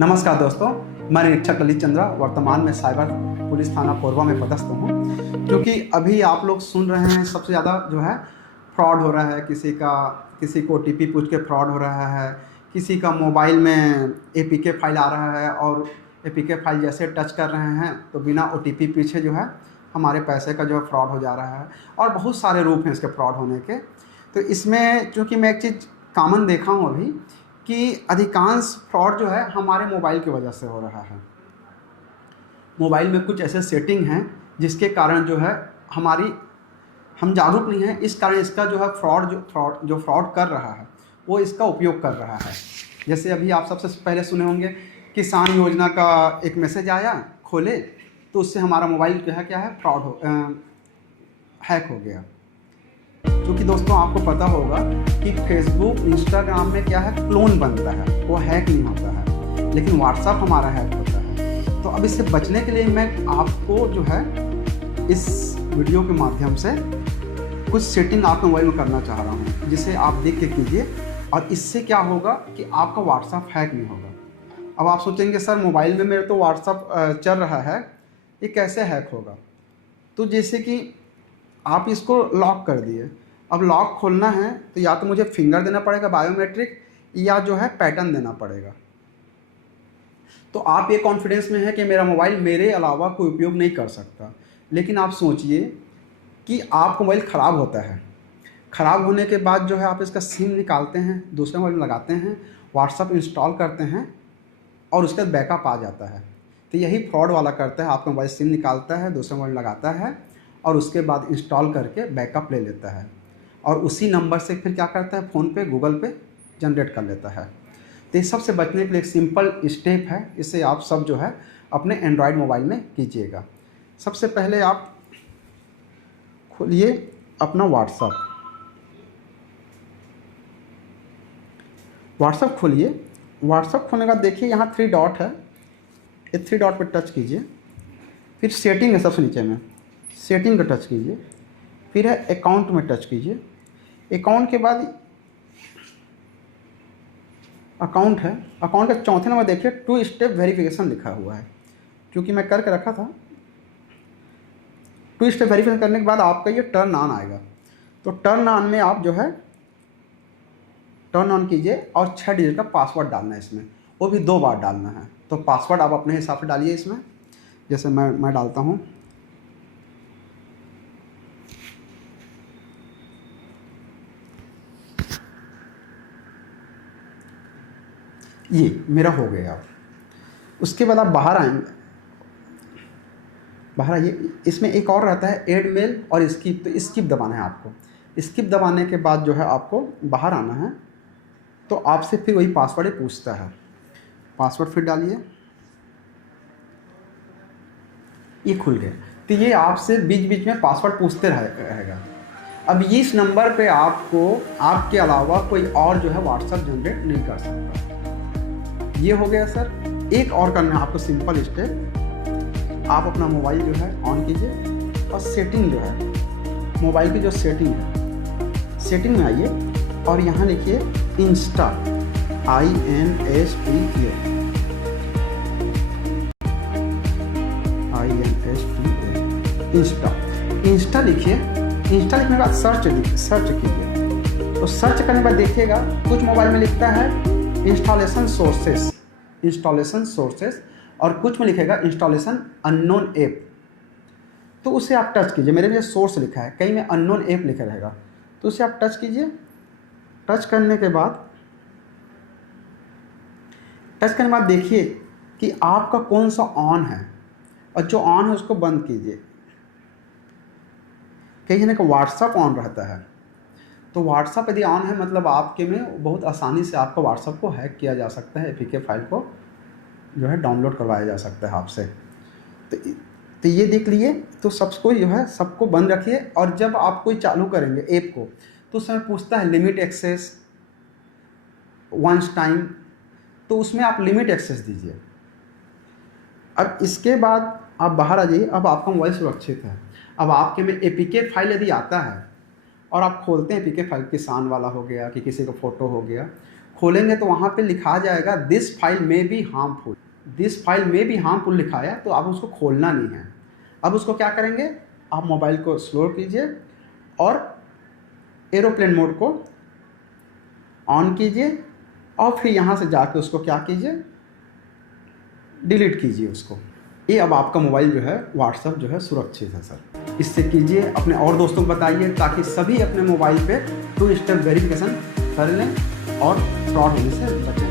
नमस्कार दोस्तों, मैं निरीक्षक ललित चंद्रा वर्तमान में साइबर पुलिस थाना कोरबा में पदस्थ हूँ। क्योंकि अभी आप लोग सुन रहे हैं सबसे ज़्यादा जो है फ्रॉड हो रहा है, किसी को ओटीपी पूछ के फ्रॉड हो रहा है, किसी का मोबाइल में एपीके फाइल आ रहा है और एपीके फाइल जैसे टच कर रहे हैं तो बिना ओटीपी पीछे जो है हमारे पैसे का जो है फ्रॉड हो जा रहा है। और बहुत सारे रूप हैं इसके फ्रॉड होने के। तो इसमें चूँकि मैं एक चीज़ कॉमन देखा हूँ अभी कि अधिकांश फ्रॉड जो है हमारे मोबाइल की वजह से हो रहा है। मोबाइल में कुछ ऐसे सेटिंग हैं जिसके कारण जो है हम जागरूक नहीं हैं, इस कारण इसका जो है फ्रॉड कर रहा है वो इसका उपयोग कर रहा है। जैसे अभी आप सबसे पहले सुने होंगे किसान योजना का एक मैसेज आया, खोले तो उससे हमारा मोबाइल जो है क्या है हैक हो गया। क्योंकि दोस्तों आपको पता होगा कि फेसबुक इंस्टाग्राम में क्या है क्लोन बनता है, वो हैक नहीं होता है, लेकिन व्हाट्सएप हमारा हैक होता है। तो अब इससे बचने के लिए मैं आपको जो है इस वीडियो के माध्यम से कुछ सेटिंग आपके मोबाइल में करना चाह रहा हूँ, जिसे आप देख के कीजिए और इससे क्या होगा कि आपका व्हाट्सएप हैक नहीं होगा। अब आप सोचेंगे सर मोबाइल में मेरे तो व्हाट्सएप चल रहा है, ये कैसे हैक होगा? तो जैसे कि आप इसको लॉक कर दिए, अब लॉक खोलना है तो या तो मुझे फिंगर देना पड़ेगा बायोमेट्रिक, या जो है पैटर्न देना पड़ेगा। तो आप ये कॉन्फिडेंस में है कि मेरा मोबाइल मेरे अलावा कोई उपयोग नहीं कर सकता। लेकिन आप सोचिए कि आपका मोबाइल ख़राब होता है, ख़राब होने के बाद जो है आप इसका सिम निकालते हैं, दूसरे मोबाइल में लगाते हैं, व्हाट्सएप इंस्टॉल करते हैं और उसके बाद बैकअप आ जाता है। तो यही फ्रॉड वाला करता है, आपका मोबाइल सिम निकालता है, दूसरे मोबाइल लगाता है और उसके बाद इंस्टॉल करके बैकअप ले लेता है और उसी नंबर से फिर क्या करता है फ़ोन पे गूगल पे जनरेट कर लेता है। तो इस सब से बचने के लिए एक सिंपल स्टेप है, इसे आप सब जो है अपने एंड्रॉयड मोबाइल में कीजिएगा। सबसे पहले आप खोलिए अपना व्हाट्सएप खोलिए। व्हाट्सएप खोलने का देखिए यहाँ 3 डॉट है, ये 3 डॉट पर टच कीजिए, फिर सेटिंग है सबसे नीचे में, सेटिंग पर टच कीजिए, फिर है अकाउंट में टच कीजिए। अकाउंट के बाद अकाउंट है, अकाउंट के चौथे नंबर देखिए 2 स्टेप वेरिफिकेशन लिखा हुआ है, क्योंकि मैं करके रखा था। 2 स्टेप वेरिफिकेशन करने के बाद आपका ये टर्न ऑन आएगा। तो टर्न ऑन में आप जो है टर्न ऑन कीजिए और 6 डिजिट का पासवर्ड डालना है इसमें, वो भी 2 बार डालना है। तो पासवर्ड आप अपने हिसाब से डालिए इसमें, जैसे मैं डालता हूँ। ये मेरा हो गया। उसके बाद आप बाहर आएंगे, बाहर आइए, इसमें एक और रहता है ऐड मेल और स्किप, तो स्किप दबाना है आपको। स्किप दबाने के बाद जो है आपको बाहर आना है, तो आपसे फिर वही पासवर्ड पूछता है, पासवर्ड फिर डालिए, ये खुल गया। तो ये आपसे बीच बीच में पासवर्ड पूछते रहेगा। अब इस नंबर पे आपको आपके अलावा कोई और जो है व्हाट्सएप जनरेट नहीं कर सकता। ये हो गया सर। एक और करना है आपको सिंपल स्टेप, आप अपना मोबाइल जो है ऑन कीजिए और सेटिंग जो है मोबाइल की जो सेटिंग है, सेटिंग में आइए और यहाँ लिखिए इंस्टा, INSTA, इंस्टा लिखिए। इंस्टा लिखने के बाद सर्च कीजिए। तो सर्च करने के बाद देखिएगा कुछ मोबाइल में लिखता है इंस्टॉलेशन सोर्सेस और कुछ में लिखेगा इंस्टॉलेशन अननोन ऐप। तो उसे आप टच कीजिए, मेरे में सोर्स लिखा है, कहीं में अननोन ऐप लिखा रहेगा, तो उसे आप टच कीजिए। टच करने के बाद देखिए कि आपका कौन सा ऑन है और जो ऑन है उसको बंद कीजिए। कहीं जने का व्हाट्सएप ऑन रहता है, तो व्हाट्सएप यदि ऑन है मतलब आपके में बहुत आसानी से आपका व्हाट्सएप को हैक किया जा सकता है, एपीके फाइल को जो है डाउनलोड करवाया जा सकता है आपसे। तो ये देख लिए। तो सबको जो है सबको बंद रखिए और जब आप कोई चालू करेंगे ऐप को तो उस समय पूछता है लिमिट एक्सेस वंस टाइम, तो उसमें आप लिमिट एक्सेस दीजिए। अब इसके बाद आप बाहर आ जाइए। अब आपका मोबाइल सुरक्षित है। अब आपके में एपीके फाइल यदि आता है और आप खोलते हैं एपीके फाइल, किसान वाला हो गया कि किसी का फ़ोटो हो गया, खोलेंगे तो वहाँ पे लिखा जाएगा दिस फाइल में बी हार्मफुल, दिस फाइल में बी हार्मफुल लिखा है, तो आप उसको खोलना नहीं है। अब उसको क्या करेंगे, आप मोबाइल को स्लो कीजिए और एरोप्लेन मोड को ऑन कीजिए और फिर यहाँ से जाके उसको क्या कीजिए, डिलीट कीजिए उसको। ये अब आपका मोबाइल जो है व्हाट्सएप जो है सुरक्षित है सर। इससे कीजिए, अपने और दोस्तों को बताइए ताकि सभी अपने मोबाइल पे 2 स्टेप वेरिफिकेशन कर लें और फ्रॉड होने से बचें।